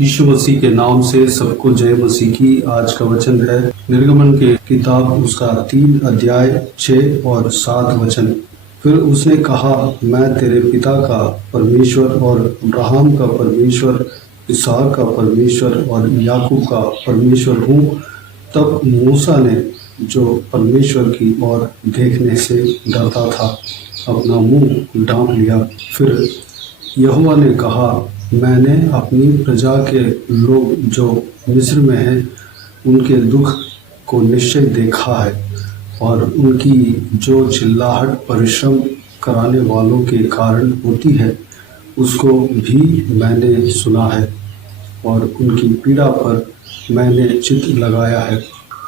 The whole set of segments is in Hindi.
यीशु मसीह के नाम से सबको जय मसीह की। आज का वचन है निर्गमन के किताब उसका 3 अध्याय 6 और 7 वचन। फिर उसने कहा, मैं तेरे पिता का परमेश्वर और अब्राहम का परमेश्वर, इसहाक का परमेश्वर और याकूब का परमेश्वर हूँ। तब मूसा ने, जो परमेश्वर की ओर देखने से डरता था, अपना मुंह ढांप लिया। फिर यहोवा ने कहा, मैंने अपनी प्रजा के लोग जो मिस्र में हैं उनके दुख को निश्चय देखा है, और उनकी जो चिल्लाहट परिश्रम कराने वालों के कारण होती है उसको भी मैंने सुना है, और उनकी पीड़ा पर मैंने चित्त लगाया है।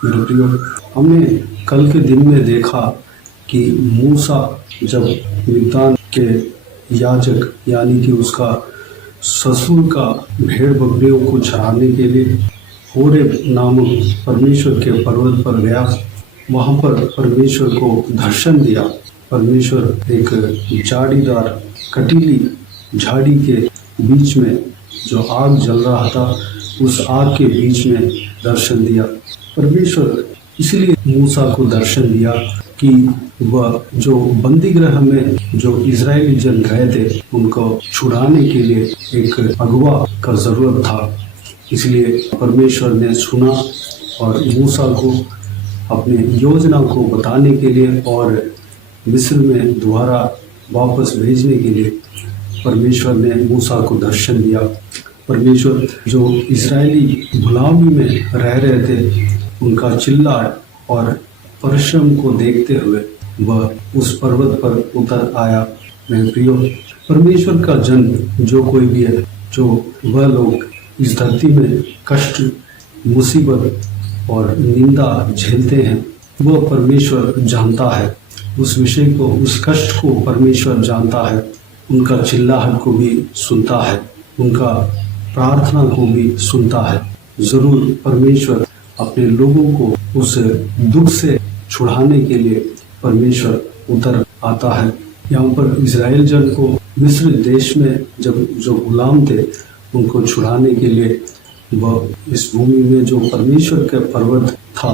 मेरे प्रियो, हमने कल के दिन में देखा कि मूसा जब मिद्यान के याजक यानी कि उसका ससुर का भेड़ बकरियों को चराने के लिए होरेब नामक परमेश्वर के पर्वत पर गया, वहाँ पर परमेश्वर को दर्शन दिया। परमेश्वर एक झाड़ीदार कटीली झाड़ी के बीच में जो आग जल रहा था, उस आग के बीच में दर्शन दिया। परमेश्वर इसलिए मूसा को दर्शन दिया कि वह जो बंदी गृह में जो इजरायली जन गए थे उनको छुड़ाने के लिए एक अगुवा का जरूरत था। इसलिए परमेश्वर ने सुना और मूसा को अपने योजना को बताने के लिए और मिस्र में दोबारा वापस भेजने के लिए परमेश्वर ने मूसा को दर्शन दिया। परमेश्वर जो इजरायली गुलामी में रह रहे थे उनका चिल्लाहट और परिश्रम को देखते हुए वह उस पर्वत पर उतर आया। मेरे प्रियो, परमेश्वर का जन जो कोई भी है, जो वह लोग इस धरती में कष्ट, मुसीबत और निंदा झेलते हैं, वह परमेश्वर जानता है। उस विषय को, उस कष्ट को परमेश्वर जानता है, उनका चिल्लाहट को भी सुनता है, उनका प्रार्थना को भी सुनता है। जरूर परमेश्वर अपने लोगों को उस दुख से छुड़ाने के लिए परमेश्वर उतर आता है। यहाँ पर इजराइल जन को मिस्र देश में जब जो गुलाम थे उनको छुड़ाने के लिए वह इस भूमि में जो परमेश्वर का पर्वत था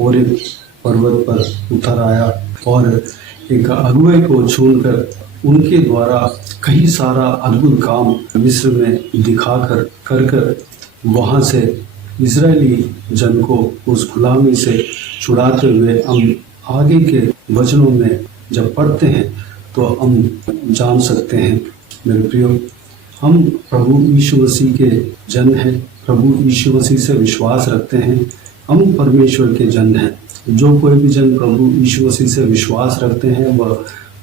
और एक पर्वत पर उतर आया और एक अगुवे को चुनकर उनके द्वारा कई सारा अद्भुत काम मिस्र में दिखाकर कर वहाँ से इजरायली जन को उस गुलामी से छुड़ाते हुए हम आगे के वचनों में जब पढ़ते हैं तो हम जान सकते हैं। मेरे प्रियो, हम प्रभु यीशु मसीह के जन हैं, प्रभु यीशु मसीह से विश्वास रखते हैं, हम परमेश्वर के जन हैं। जो कोई भी जन प्रभु यीशु मसीह से विश्वास रखते हैं वह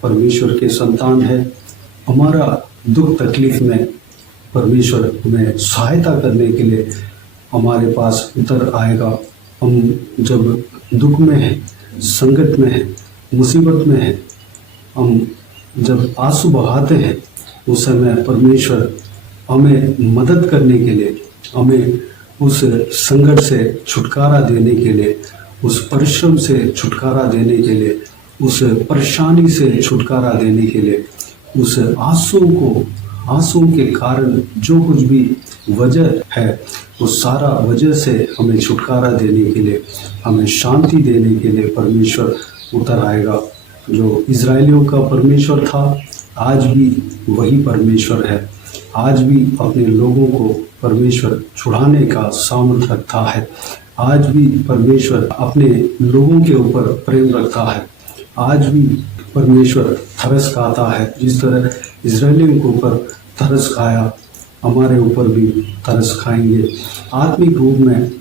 परमेश्वर के संतान है। हमारा दुख तकलीफ में परमेश्वर हमें सहायता करने के लिए हमारे पास उतर आएगा। हम जब दुख में हैं, संकट में हैं, मुसीबत में हैं, हम जब आंसू बहाते हैं, उस समय परमेश्वर हमें मदद करने के लिए, हमें उस संकट से छुटकारा देने के लिए, उस परिश्रम से छुटकारा देने के लिए, उस परेशानी से छुटकारा देने के लिए, उस आंसुओं के कारण जो कुछ भी वजह है उस सारा वजह से हमें छुटकारा देने के लिए, हमें शांति देने के लिए परमेश्वर उतर आएगा। जो इजरायलियों का परमेश्वर था आज भी वही परमेश्वर है। आज भी अपने लोगों को परमेश्वर छुड़ाने का सामर्थ रखता है। आज भी परमेश्वर अपने लोगों के ऊपर प्रेम रखता है। आज भी परमेश्वर तरस खाता है। जिस तरह इजरायलियों के ऊपर तरस खाया, हमारे ऊपर भी तरस खाएंगे। आत्मिक रूप में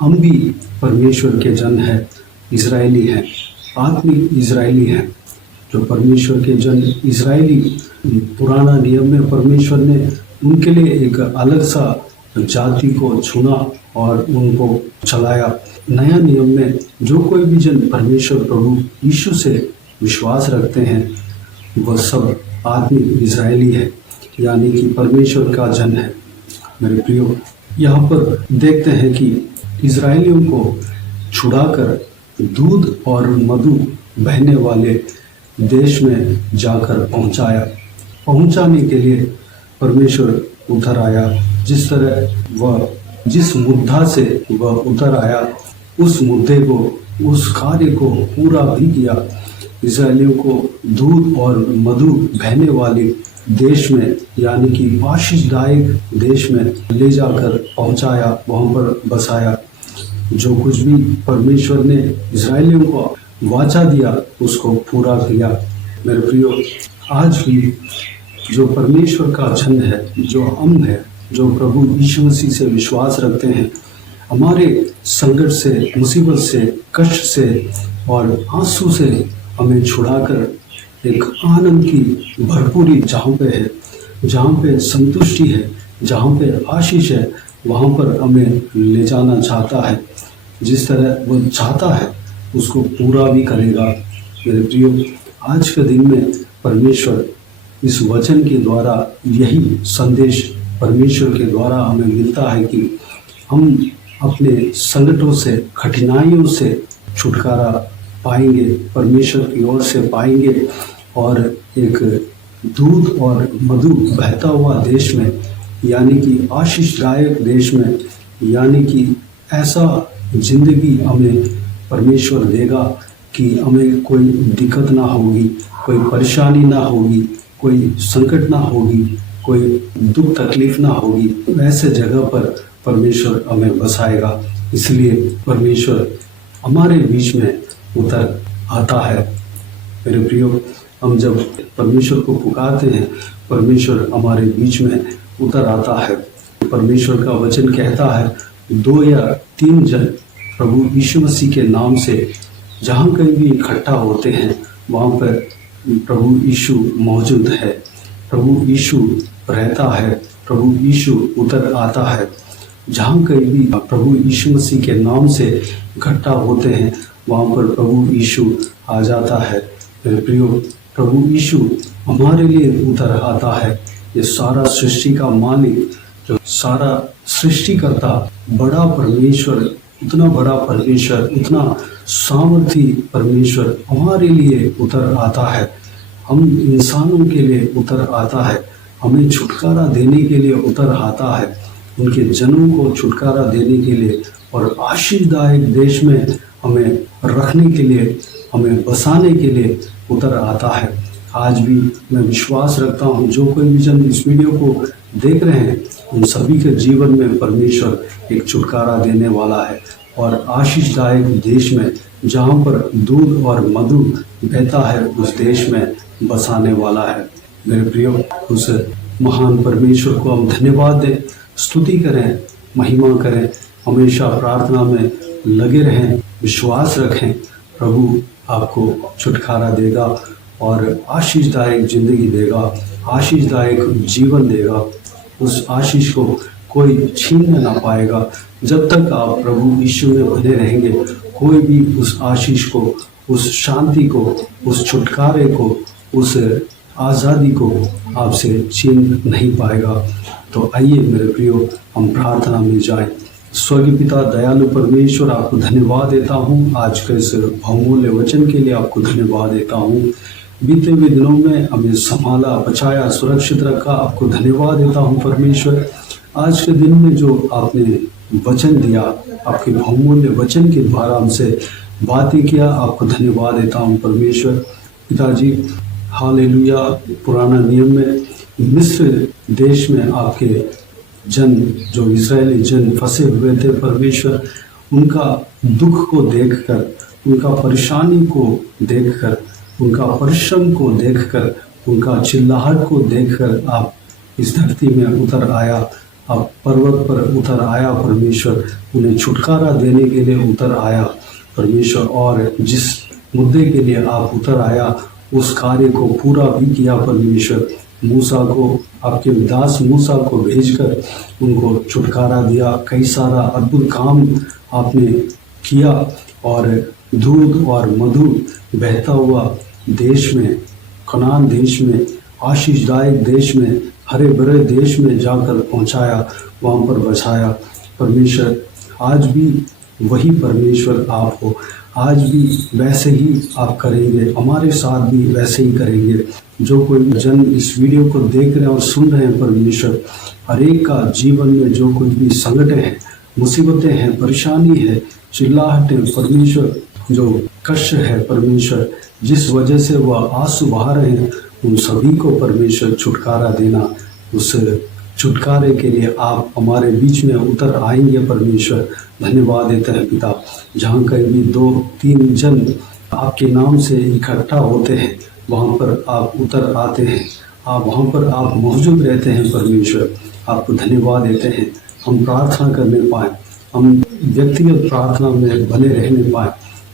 हम भी परमेश्वर के जन हैं, इजरायली हैं, आत्मिक इजरायली हैं। जो परमेश्वर के जन इजरायली, पुराना नियम में परमेश्वर ने उनके लिए एक अलग सा जाति को चुना और उनको चलाया। नया नियम में जो कोई भी जन परमेश्वर प्रभु यीशु से विश्वास रखते हैं वह सब आत्मिक इजरायली है, यानी कि परमेश्वर का जन है। मेरे प्रियो, यहाँ पर देखते हैं कि इजरायलियों को छुड़ाकर दूध और मधु बहने वाले देश में जाकर पहुंचाने के लिए परमेश्वर उतर आया जिस तरह वह जिस मुद्दा से वह उतर आया, उस मुद्दे को, उस कार्य को पूरा भी किया। इस्राएलियों को दूध और मधु बहने वाली देश में, यानी कि आशीषदायक देश में ले जाकर पहुंचाया, वहां पर बसाया। जो कुछ भी परमेश्वर ने इस्राएलियों को वाचा दिया उसको पूरा किया। मेरे प्रियो, आज भी जो परमेश्वर का जन है, जो हम है, जो प्रभु यीशु मसीह से विश्वास रखते हैं, हमारे संकट से, मुसीबत से, कष्ट से और आंसू से हमें छुड़ाकर एक आनंद की भरपूरी जहाँ पे है, जहाँ पे संतुष्टि है, जहाँ पे आशीष है, वहाँ पर हमें ले जाना चाहता है। जिस तरह वो चाहता है उसको पूरा भी करेगा। मेरे प्रियो, आज के दिन में परमेश्वर इस वचन के द्वारा यही संदेश परमेश्वर के द्वारा हमें मिलता है कि हम अपने संकटों से, कठिनाइयों से छुटकारा पाएंगे, परमेश्वर की ओर से पाएंगे और एक दूध और मधु बहता हुआ देश में, यानी कि आशीषदायक देश में, यानी कि ऐसा जिंदगी हमें परमेश्वर देगा कि हमें कोई दिक्कत ना होगी, कोई परेशानी ना होगी, कोई संकट ना होगी, कोई दुख तकलीफ ना होगी। वैसे जगह पर परमेश्वर हमें बसाएगा। इसलिए परमेश्वर हमारे बीच में उतर आता है। मेरे प्रियो, हम जब परमेश्वर को पुकारते हैं, परमेश्वर हमारे बीच में उतर आता है। परमेश्वर का वचन कहता है, 2 या 3 जन प्रभु यीशु मसीह के नाम से जहाँ कहीं भी इकट्ठा होते हैं, वहाँ पर प्रभु यीशु मौजूद है, प्रभु यीशु रहता है, प्रभु यीशु उतर आता है। जहाँ कहीं भी प्रभु यीशु मसीह के नाम से इकट्ठा होते हैं, वहाँ पर प्रभु यीशु आ जाता है। मेरे प्रियो, प्रभु यीशु हमारे लिए उतर आता है। ये सारा सृष्टि का मालिक, जो सारा सृष्टिकर्ता, बड़ा परमेश्वर, इतना बड़ा परमेश्वर, इतना सामर्थी परमेश्वर हमारे लिए उतर आता है। हम इंसानों के लिए उतर आता है, हमें छुटकारा देने के लिए उतर आता है, उनके जनों को छुटकारा देने के लिए और आशीषदायक देश में हमें रखने के लिए, हमें बसाने के लिए उतर आता है। आज भी मैं विश्वास रखता हूँ, जो कोई भी जन इस वीडियो को देख रहे हैं, उन सभी के जीवन में परमेश्वर एक छुटकारा देने वाला है और आशीषदायक देश में, जहाँ पर दूध और मधु बहता है, उस देश में बसाने वाला है। मेरे प्रियो, उस महान परमेश्वर को हम धन्यवाद दें, स्तुति करें, महिमा करें, हमेशा प्रार्थना में लगे रहें, विश्वास रखें। प्रभु आपको छुटकारा देगा और आशीषदायक जिंदगी देगा, आशीषदायक जीवन देगा। उस आशीष को कोई छीन ना पाएगा। जब तक आप प्रभु यीशु में बने रहेंगे, कोई भी उस आशीष को, उस शांति को, उस छुटकारे को, उस आज़ादी को आपसे छीन नहीं पाएगा। तो आइए मेरे प्रियो, हम प्रार्थना में जाएं। स्वर्गीय पिता, दयालु परमेश्वर, आपको धन्यवाद देता हूँ आज के इस बहुमूल्य वचन के लिए। आपको धन्यवाद देता हूँ, बीते हुए दिनों में हमें संभाला, बचाया, सुरक्षित रखा। आपको धन्यवाद देता हूँ परमेश्वर। आज के दिन में जो आपने वचन दिया, आपके बहुमूल्य वचन के द्वारा हमसे बातें किया, आपको धन्यवाद देता हूँ परमेश्वर। पिताजी, हालेलुया। पुराना नियम में मिस्र देश में आपके जन, जो इजरायली जन फंसे हुए थे परमेश्वर, उनका दुख को देखकर, उनका परेशानी को देखकर, उनका परिश्रम को देखकर, उनका चिल्लाहट को देखकर आप इस धरती में उतर आया, आप पर्वत पर उतर आया परमेश्वर, उन्हें छुटकारा देने के लिए उतर आया परमेश्वर। और जिस मुद्दे के लिए आप उतर आया, उस कार्य को पूरा भी किया परमेश्वर। मूसा को, आपके दास मूसा को भेजकर उनको छुटकारा दिया। कई सारा अद्भुत काम आपने किया और दूध और मधु बहता हुआ देश में, कनान देश में, आशीषदायक देश में, हरे भरे देश में जाकर पहुंचाया, वहाँ पर बसाया परमेश्वर। आज भी वही परमेश्वर आप हो। आज भी वैसे ही आप करेंगे, हमारे साथ भी वैसे ही करेंगे। जो कोई जन इस वीडियो को देख रहे हैं और सुन रहे हैं परमेश्वर, हर एक का जीवन में जो कुछ भी संकट है, मुसीबतें हैं, परेशानी है, चिल्लाहटें, परमेश्वर जो कष्ट है परमेश्वर, जिस वजह से वह आंसू बहा रहे हैं, उन सभी को परमेश्वर छुटकारा देना। उस छुटकारे के लिए आप हमारे बीच में उतर आएंगे परमेश्वर। धन्यवाद देते हैं पिता। जहाँ कहीं भी 2-3 जन आपके नाम से इकट्ठा होते हैं, वहाँ पर आप उतर आते हैं, आप वहाँ पर आप मौजूद रहते हैं परमेश्वर। आपको धन्यवाद देते हैं। हम प्रार्थना करने पाएँ, हम व्यक्तिगत प्रार्थना में बने रहने पाएँ,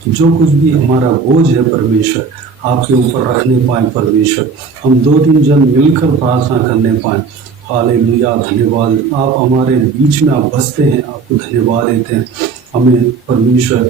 जो कुछ भी हमारा बोझ है परमेश्वर आपके ऊपर रखने पाएँ परमेश्वर। हम 2-3 जन मिलकर प्रार्थना करने पाएँ। हालेलुया, धन्यवाद। आप हमारे बीच में आप बसते हैं, आपको धन्यवाद देते हैं। हमें परमेश्वर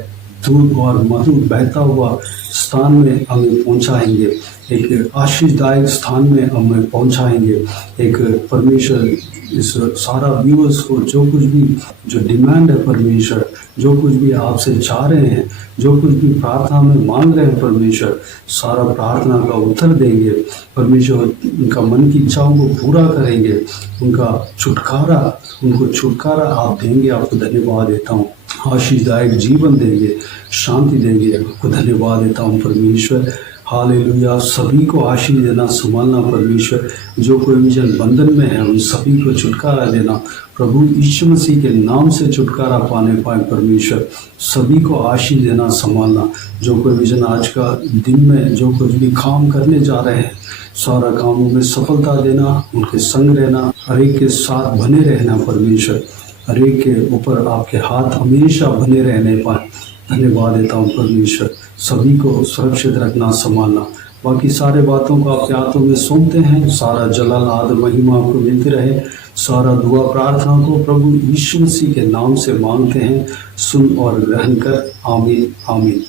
दूध और मधु बहता हुआ स्थान में हमें पहुंचाएंगे, एक आशीषदायक स्थान में हमें पहुंचाएंगे। एक परमेश्वर इस सारा व्यूअर्स को जो कुछ भी जो डिमांड है परमेश्वर, जो कुछ भी आपसे चाह रहे हैं, जो कुछ भी प्रार्थना में मांग रहे हैं परमेश्वर, सारा प्रार्थना का उत्तर देंगे परमेश्वर। उनका मन की इच्छाओं को पूरा करेंगे, उनको छुटकारा आप देंगे। आपको धन्यवाद देता हूँ। आशीषदायक जीवन देंगे, शांति देंगे। आपको धन्यवाद देता हूँ परमेश्वर। हालेलुया। सभी को आशीष देना, संभालना परमेश्वर। जो कोई भी जन बंधन में है, उन सभी को छुटकारा देना प्रभु यीशु मसीह के नाम से। छुटकारा पाने पाए परमेश्वर। सभी को आशीष देना, संभालना। जो कोई भी जन आज का दिन में जो कुछ भी काम करने जा रहे हैं, सारा कामों में सफलता देना, उनके संग रहना, हर एक के साथ बने रहना परमेश्वर। हर एक के ऊपर आपके हाथ हमेशा बने रहने पाए। धन्यवाद देता हूँ परमेश्वर। सभी को सुरक्षित रखना, संभालना। बाकी सारे बातों को आपके हाथों में सौंपते हैं। सारा जलाल, आदर, महिमा आपको मिलती रहे। सारा दुआ प्रार्थना को प्रभु यीशु मसीह के नाम से मांगते हैं। सुन और ग्रहण कर। आमीन, आमीन।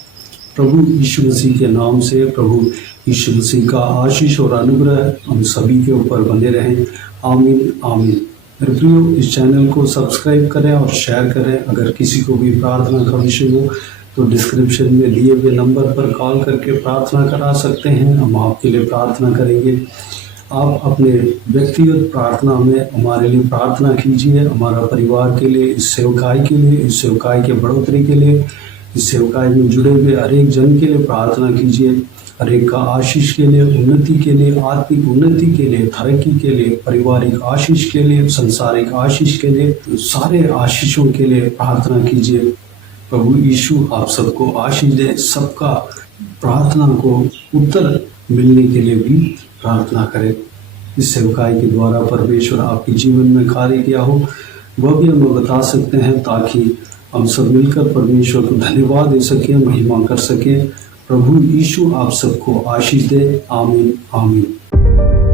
प्रभु यीशु मसीह के नाम से प्रभु यीशु मसीह का आशीष और अनुग्रह हम सभी के ऊपर बने रहें। आमीन, आमीन। मेरे प्रियो, इस चैनल को सब्सक्राइब करें और शेयर करें। अगर किसी को भी प्रार्थना का विषय हो तो डिस्क्रिप्शन में दिए हुए नंबर पर कॉल करके प्रार्थना करा सकते हैं। हम आपके लिए प्रार्थना करेंगे। आप अपने व्यक्तिगत प्रार्थना में हमारे लिए प्रार्थना कीजिए, हमारा परिवार के लिए, इस सेवकाई के लिए, इस सेवकाई के बढ़ोतरी के लिए, इस सेवकाई में जुड़े हुए हर एक जन के लिए प्रार्थना कीजिए। हर एक का आशीष के लिए, उन्नति के लिए, आत्मिक उन्नति के लिए, तरक्की के लिए, पारिवारिक आशीष के लिए, संसारिक आशीष के लिए, सारे आशीषों के लिए प्रार्थना कीजिए। प्रभु यीशु आप सबको आशीष दे। सबका प्रार्थना को उत्तर मिलने के लिए भी प्रार्थना करें। इस सेवकाई के द्वारा परमेश्वर आपके जीवन में कार्य किया हो, वह भी हम बता सकते हैं, ताकि हम सब मिलकर परमेश्वर को धन्यवाद दे सकें, महिमा कर सकें। प्रभु यीशु आप सबको आशीष दे। आमीन, आमीन।